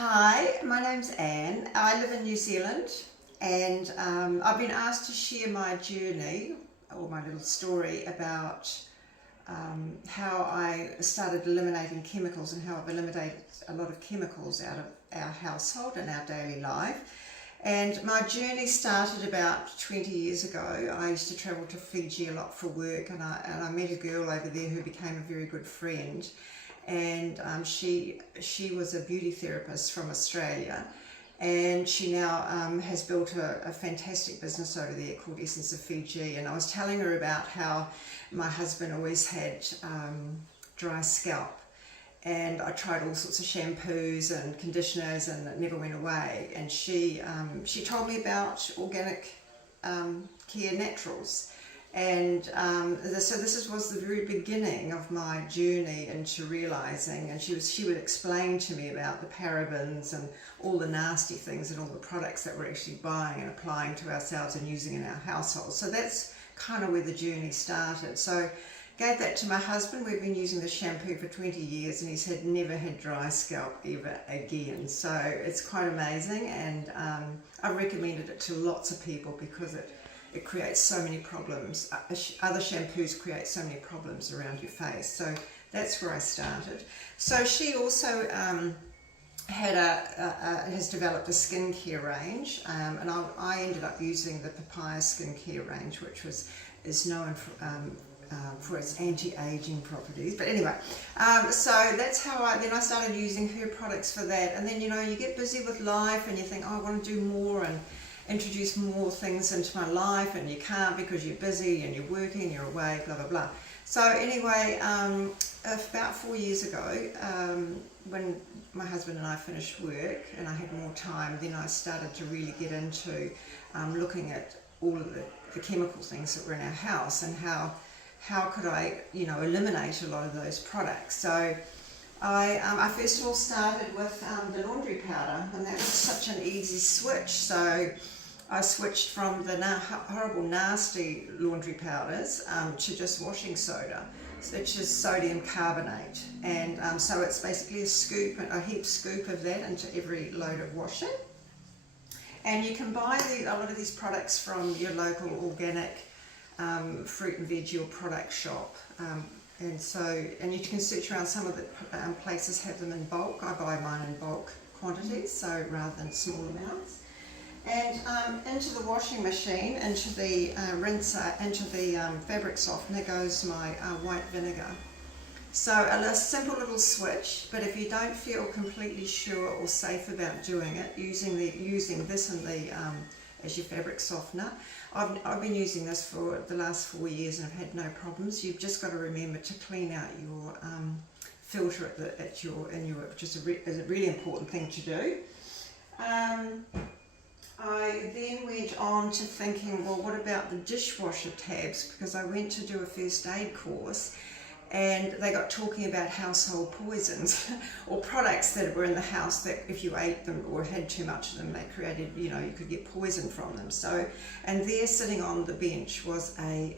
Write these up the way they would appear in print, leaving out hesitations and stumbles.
Hi, my name's Anne. I live in New Zealand and I've been asked to share my journey or my little story about how I started eliminating chemicals and how I've eliminated a lot of chemicals out of our household and our daily life. And my journey started about 20 years ago. I used to travel to Fiji a lot for work, and I met a girl over there who became a very good friend. And she was a beauty therapist from Australia, and she now has built a fantastic business over there called Essence of Fiji. And I was telling her about how my husband always had dry scalp, and I tried all sorts of shampoos and conditioners and it never went away. And she told me about Organic Care Naturals. And so this was the very beginning of my journey into realising, and she would explain to me about the parabens and all the nasty things and all the products that we're actually buying and applying to ourselves and using in our household. So that's kind of where the journey started. So gave that to my husband. We've been using the shampoo for 20 years and he's never had dry scalp ever again. So it's quite amazing, and I recommended it to lots of people because it creates so many problems. Other shampoos create so many problems around your face. So that's where I started. So she also has developed a skincare range, and I ended up using the Papaya skincare range, which is known for its anti-aging properties. But anyway, so that's how I started using her products for that. And then, you get busy with life and you think, oh, I want to do more and introduce more things into my life, and you can't because you're busy and you're working, you're away, blah, blah, blah. So anyway, about 4 years ago, when my husband and I finished work and I had more time, then I started to really get into looking at all of the chemical things that were in our house and how could I, eliminate a lot of those products. So I first of all started with the laundry powder, and that was such an easy switch. So I switched from the horrible, nasty laundry powders to just washing soda, which is sodium carbonate. And so it's basically a heap scoop of that into every load of washing. And you can buy a lot of these products from your local organic fruit and veg or product shop. And you can search around. Some of the places have them in bulk. I buy mine in bulk quantities, so rather than small amounts. And into the washing machine, into the rinser, into the fabric softener goes my white vinegar. So a simple little switch, but if you don't feel completely sure or safe about doing it, using this as your fabric softener. I've been using this for the last 4 years and I've had no problems. You've just got to remember to clean out your filter which is a really important thing to do. I then went on to thinking, well, what about the dishwasher tabs? Because I went to do a first aid course, and they got talking about household poisons or products that were in the house that if you ate them or had too much of them, they created, you could get poison from them. So, and there sitting on the bench was a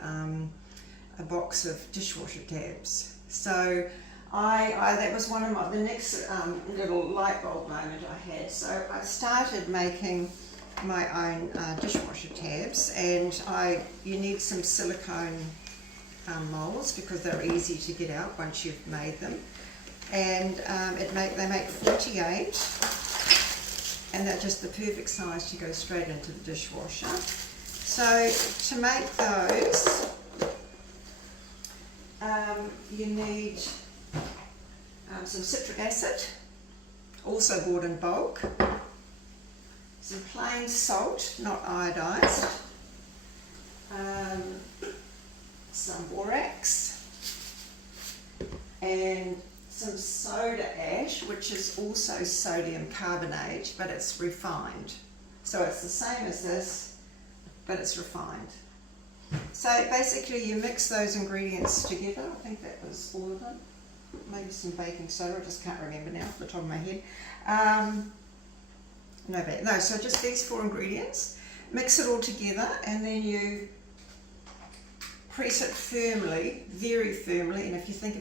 box of dishwasher tabs. So that was one of the next little light bulb moment I had. So I started making my own dishwasher tabs, and you need some silicone molds because they're easy to get out once you've made them. And they make 48, and they're just the perfect size to go straight into the dishwasher. So to make those, you need some citric acid, also bought in bulk, some plain salt, not iodized, some borax, and some soda ash, which is also sodium carbonate, but it's refined. So it's the same as this, but it's refined. So basically you mix those ingredients together. I think that was all of them. Maybe some baking soda, I just can't remember now off the top of my head. So just these 4 ingredients. Mix it all together, and then you press it firmly, very firmly, and if you think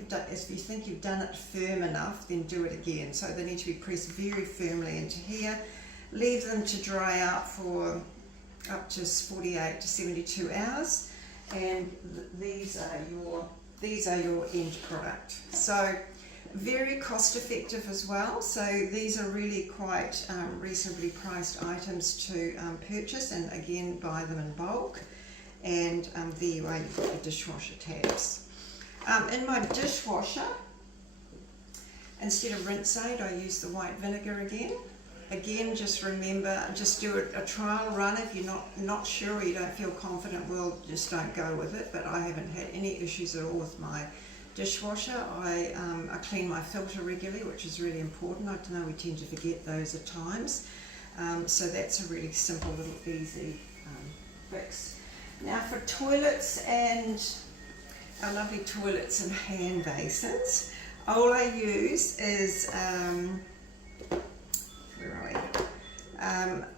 you've done it firm enough, then do it again. So they need to be pressed very firmly into here. Leave them to dry out for up to 48 to 72 hours, and these are your end product. So very cost effective as well. So these are really quite reasonably priced items to purchase, and again buy them in bulk. And there you are, you've got the dishwasher tabs. In my dishwasher, instead of rinse aid, I use the white vinegar again. Again, just remember, just do a trial run. If you're not sure or you don't feel confident, well, just don't go with it. But I haven't had any issues at all with my dishwasher. I clean my filter regularly, which is really important. I know we tend to forget those at times. So that's a really simple little easy fix. Now for toilets and our lovely toilets and hand basins, all I use is,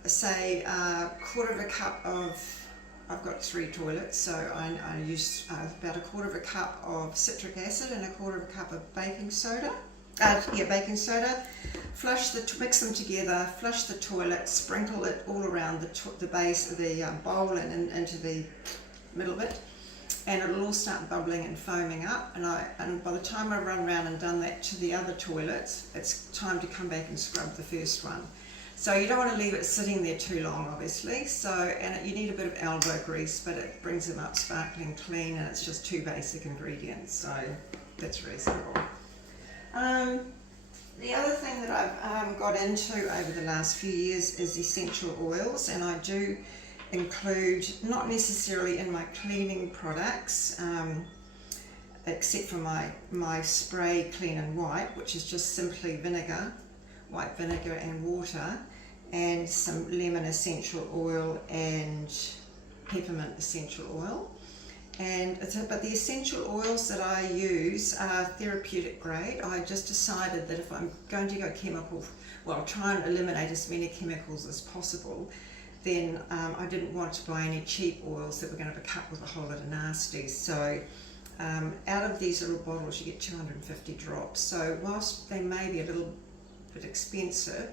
say a quarter of a cup of, I've got 3 toilets, so I use about a quarter of a cup of citric acid and a quarter of a cup of baking soda. Baking soda. Mix them together, flush the toilet, sprinkle it all around the base of the bowl and into the middle bit, and it'll all start bubbling and foaming up. And by the time I run around and done that to the other toilets, it's time to come back and scrub the first one. So you don't want to leave it sitting there too long, obviously. And you need a bit of elbow grease, but it brings them up sparkling clean, and it's just 2 basic ingredients, so that's reasonable. The other thing that I've got into over the last few years is essential oils, and I do include, not necessarily in my cleaning products, except for my spray Clean and White, which is just simply vinegar, white vinegar and water, and some lemon essential oil and peppermint essential oil. But the essential oils that I use are therapeutic grade. I just decided that if I'm going to go chemical, well, try and eliminate as many chemicals as possible, then I didn't want to buy any cheap oils that were going to be cut with a whole lot of nasties. So out of these little bottles you get 250 drops. So whilst they may be a little bit expensive,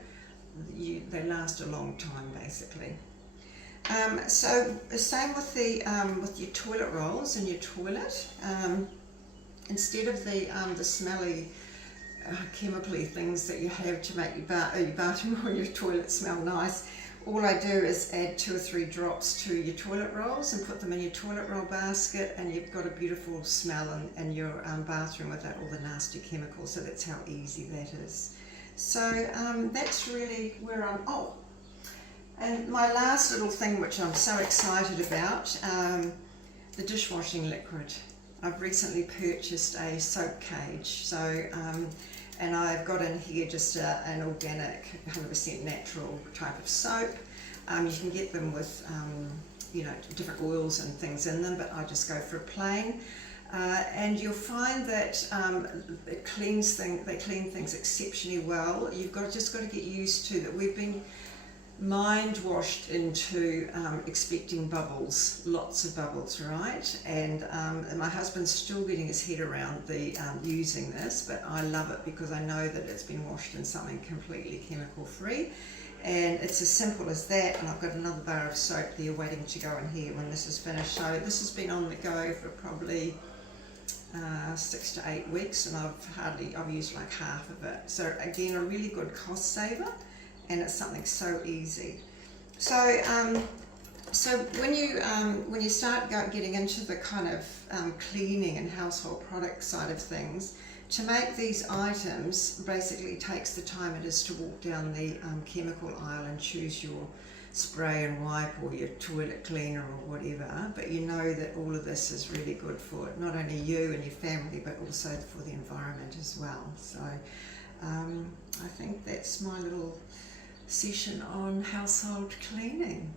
they last a long time basically. So the same with your toilet rolls in your toilet. Instead of the smelly chemically things that you have to make your bathroom or your toilet smell nice, all I do is add 2 or 3 drops to your toilet rolls and put them in your toilet roll basket, and you've got a beautiful smell in your bathroom without all the nasty chemicals. So that's how easy that is. So that's really where I'm. Oh, and my last little thing, which I'm so excited about, the dishwashing liquid. I've recently purchased a soap cage, so and I've got in here just an organic, 100% natural type of soap. You can get them with different oils and things in them, but I just go for a plain. And you'll find that they clean things exceptionally well. You've just got to get used to that. We've been mind washed into expecting bubbles, lots of bubbles, right? And my husband's still getting his head around using this, but I love it because I know that it's been washed in something completely chemical free. And it's as simple as that. And I've got another bar of soap there waiting to go in here when this is finished. So this has been on the go for probably 6 to 8 weeks, and I've used like half of it. So again, a really good cost saver, and it's something so easy. So when you start getting into the kind of cleaning and household product side of things, to make these items basically takes the time it is to walk down the chemical aisle and choose your spray and wipe or your toilet cleaner or whatever. But you know that all of this is really good for not only you and your family, but also for the environment as well. So I think that's my little session on household cleaning.